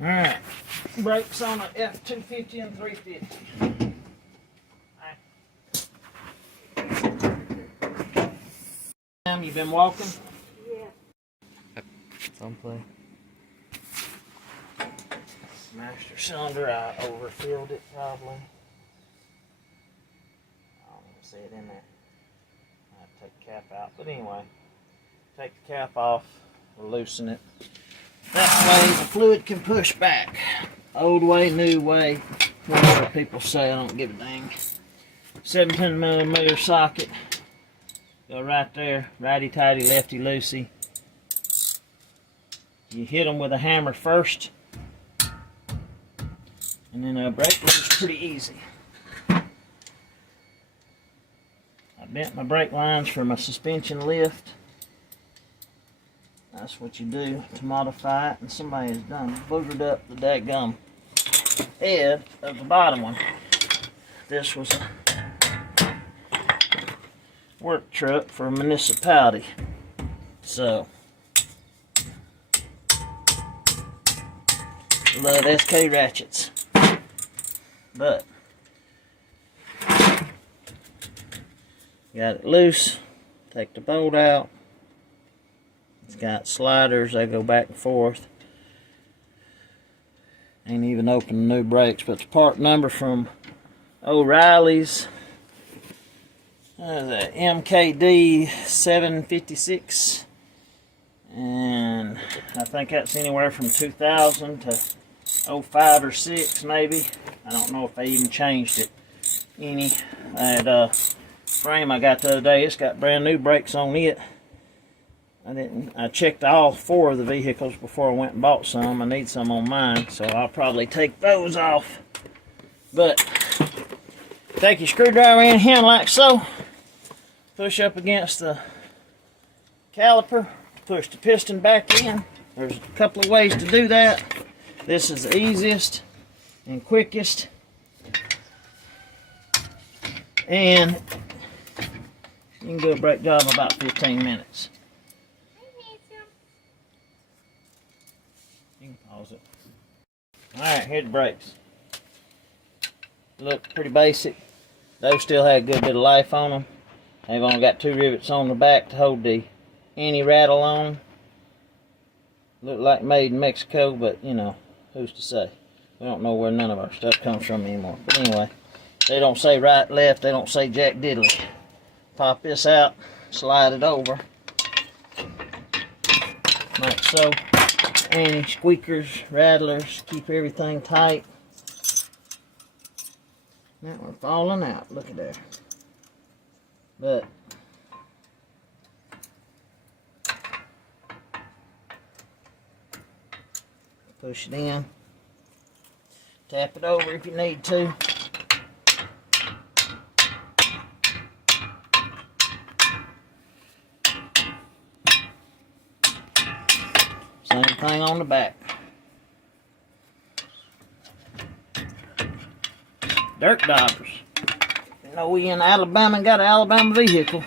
Alright, brakes on the F350 and 350. Right. You been walking? Yeah. Don't play. Master cylinder, I overfilled it probably. I don't even see it in there. I have to take the cap out. But anyway, take the cap off, loosen it. That way the fluid can push back. Old way, new way, whatever people say, I don't give a dang. 17mm socket. Go right there, righty tighty, lefty loosey. You hit them with a hammer first, and then a brake loose pretty easy. I bent my brake lines for my suspension lift. That's what you do to modify it, and somebody has done boogered up the dadgum head of the bottom one. This was a work truck for a municipality, so love SK ratchets, but got it loose. Take the bolt out. It's got sliders, they go back and forth. Ain't even opened the new brakes, but the part number from O'Reilly's. The MKD 756. And I think that's anywhere from 2000 to 05 or 6 maybe. I don't know if they even changed it any. That frame I got the other day, it's got brand new brakes on it. I checked all 4 of the vehicles before I went and bought some. I need some on mine, so I'll probably take those off. But take your screwdriver in here like so. Push up against the caliper. Push the piston back in. There's a couple of ways to do that. This is the easiest and quickest. And you can do a brake job in about 15 minutes. You can pause it. Alright, here's the brakes. Look pretty basic. Those still have a good bit of life on them. They've only got 2 rivets on the back to hold the anti-rattle on. Look like made in Mexico, but you know, who's to say? We don't know where none of our stuff comes from anymore. But anyway, they don't say right, left, they don't say jack diddly. Pop this out, slide it over. Like so. Anti-squeakers, rattlers, keep everything tight. Now we're falling out, look at that. But push it in. Tap it over if you need to. Same thing on the back. Dirt daubers. You know, we in Alabama and got an Alabama vehicle.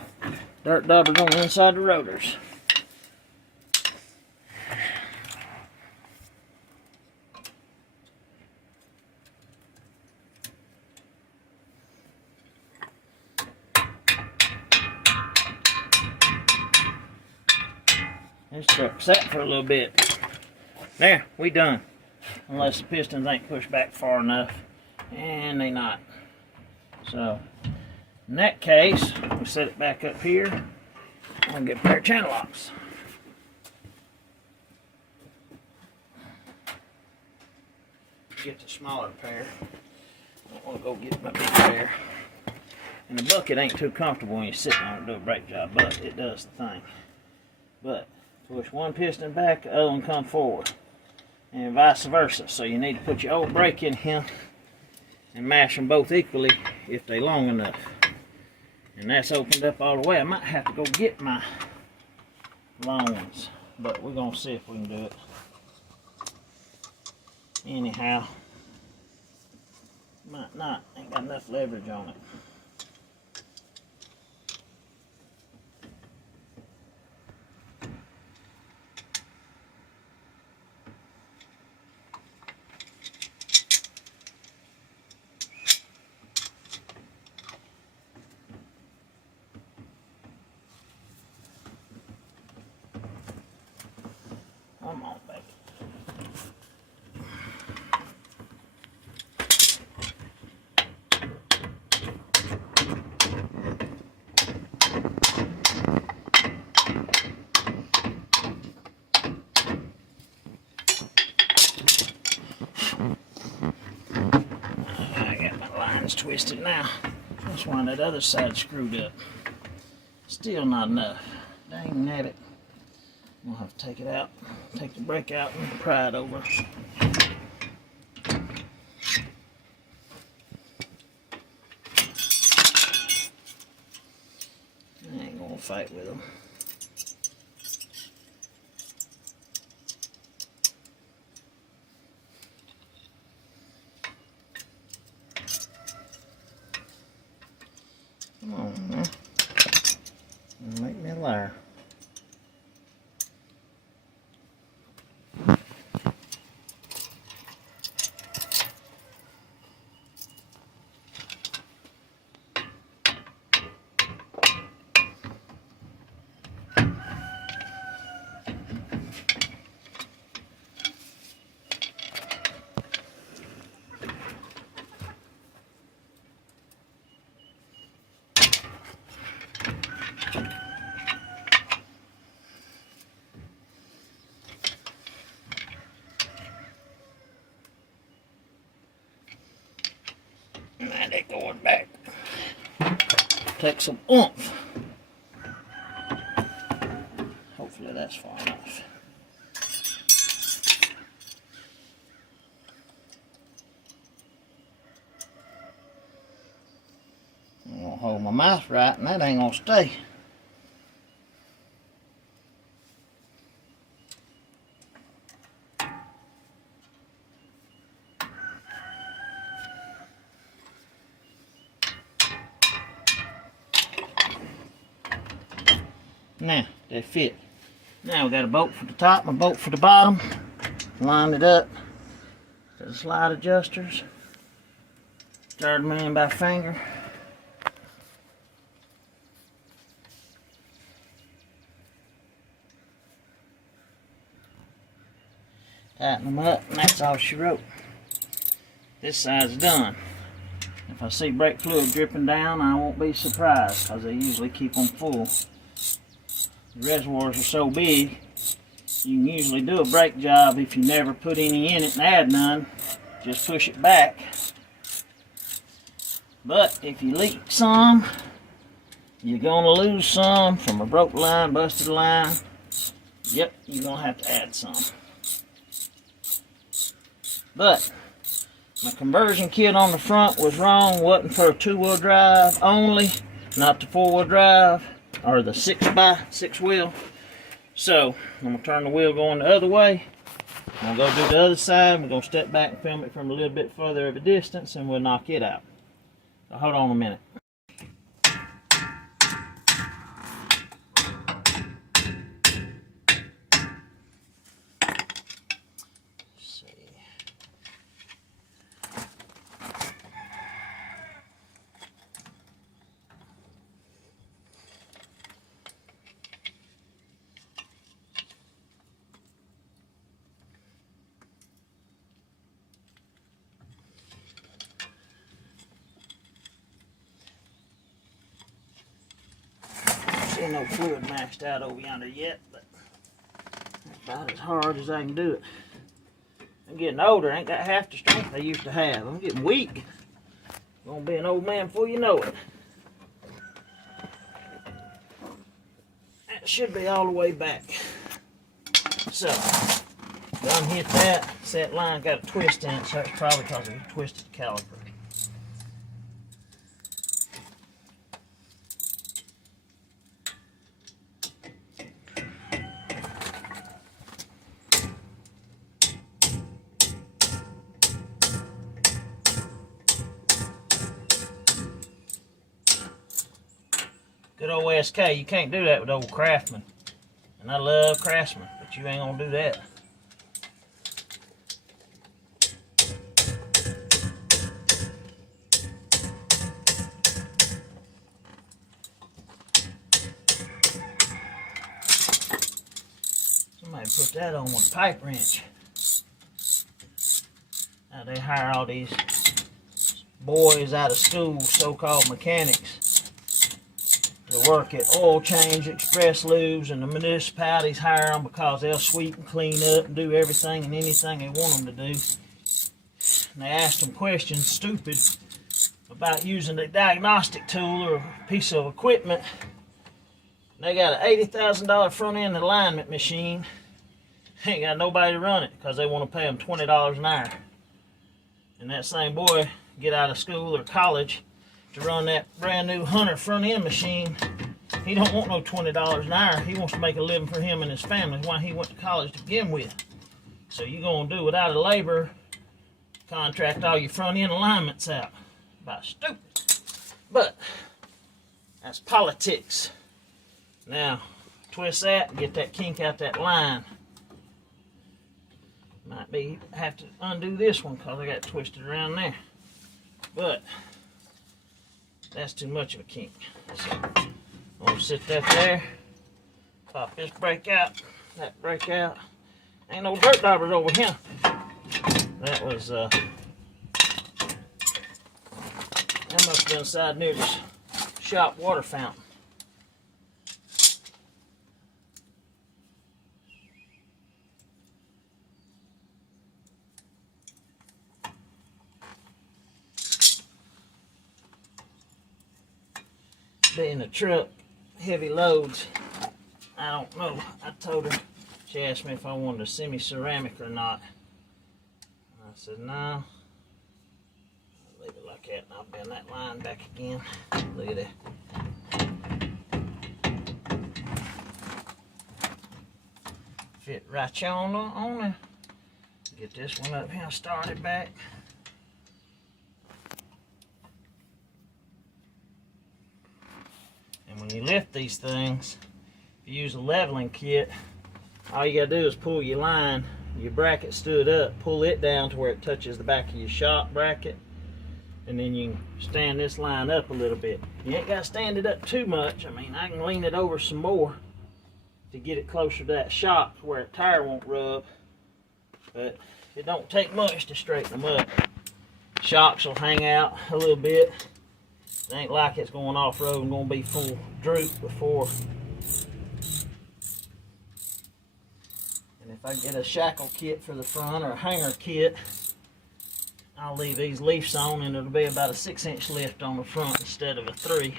Dirt daubers on the inside the rotors. This truck sat for a little bit. There, we done. Unless the pistons ain't pushed back far enough. And they not. So, in that case, we set it back up here. I'm gonna get a pair of channel locks. Get the smaller pair. I don't want to go get my big pair. And the bucket ain't too comfortable when you're sitting on it to do a brake job, but it does the thing. But push one piston back, the other one come forward. And vice versa. So you need to put your old brake in here and mash them both equally if they long enough. And that's opened up all the way. I might have to go get my long ones, but we're gonna see if we can do it. Anyhow, might not. Ain't got enough leverage on it. I got my lines twisted now. That's why that other side screwed up. Still not enough. Dang nabbit. I'm gonna have to take it out, take the brake out and pry it over. I ain't gonna fight with them. Come on, man. Make me a liar. Now they're going back. Take some oomph. Hopefully that's far enough. I'm gonna hold my mouth right and that ain't gonna stay. Now, they fit. Now we got a bolt for the top and a bolt for the bottom. Line it up to the slide adjusters. Start them in by finger. Tighten them up, and that's all she wrote. This side's done. If I see brake fluid dripping down, I won't be surprised because they usually keep them full. The reservoirs are so big, you can usually do a brake job if you never put any in it and add none. Just push it back. But if you leak some, you're going to lose some from a broke line, busted line. Yep, you're going to have to add some. But my conversion kit on the front was wrong. Wasn't for a 2-wheel drive only, not the 4-wheel drive or the 6x6 wheel. So I'm going to turn the wheel going the other way. I'm going to go do the other side. We're going to step back and film it from a little bit further of a distance and we'll knock it out. So hold on a minute. Ain't no fluid maxed out over yonder yet, but that's about as hard as I can do it. I'm getting older, I ain't got half the strength I used to have. I'm getting weak. Gonna be an old man before you know it. That should be all the way back. So, done hit that. That line got a twist in it, so that's probably because I twisted the caliper. Good old SK, you can't do that with old Craftsman. And I love Craftsman, but you ain't gonna do that. Somebody put that on with a pipe wrench. Now they hire all these boys out of school, so-called mechanics, to work at oil change express lubes, and the municipalities hire them because they'll sweep and clean up and do everything and anything they want them to do. and they asked them questions, stupid, about using a diagnostic tool or a piece of equipment. They got an $80,000 front end alignment machine. Ain't got nobody to run it because they want to pay them $20 an hour. And that same boy get out of school or college to run that brand new Hunter front end machine. He don't want no $20 an hour. He wants to make a living for him and his family. Why he went to college to begin with. So you're gonna do without a labor, contract all your front end alignments out. About stupid. But that's politics. Now twist that and get that kink out that line. Might be have to undo this one because I got it twisted around there. But that's too much of a kink. So I'm gonna sit that there. Pop this brake out. That brake out. Ain't no dirt daubers over here. That was that must have been inside near this shop water fountain. Being a truck, heavy loads, I don't know. I told her, she asked me if I wanted a semi-ceramic or not. I said, no. I'll leave it like that and I'll bend that line back again. Look at that. Fit right on there. Get this one up here, start it back. And when you lift these things, if you use a leveling kit, all you gotta do is pull your line, your bracket stood up, pull it down to where it touches the back of your shock bracket, and then you can stand this line up a little bit. You ain't gotta stand it up too much. I mean, I can lean it over some more to get it closer to that shock where a tire won't rub, but it don't take much to straighten them up. Shocks will hang out a little bit. It ain't like it's going off-road and going to be full droop before. And if I get a shackle kit for the front or a hanger kit, I'll leave these leafs on and it'll be about a 6-inch lift on the front instead of a 3.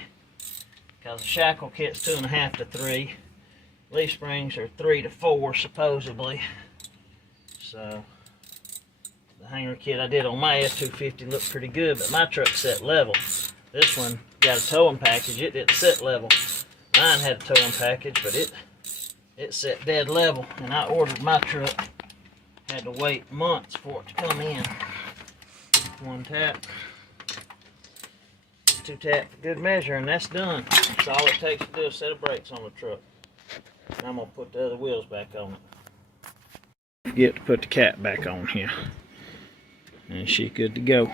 Because the shackle kit's 2.5 to 3. Leaf springs are 3 to 4 supposedly. So the hanger kit I did on my f350 looked pretty good, but my truck set level. This one got a towing package. It didn't set level. Mine had a towing package, but it set dead level. And I ordered my truck. Had to wait months for it to come in. 1 tap, 2 tap for good measure, and that's done. That's all it takes to do a set of brakes on the truck. And I'm gonna put the other wheels back on it. Forget to put the cap back on here. And she's good to go.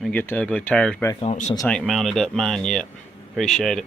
And get the ugly tires back on it since I ain't mounted up mine yet. Appreciate it.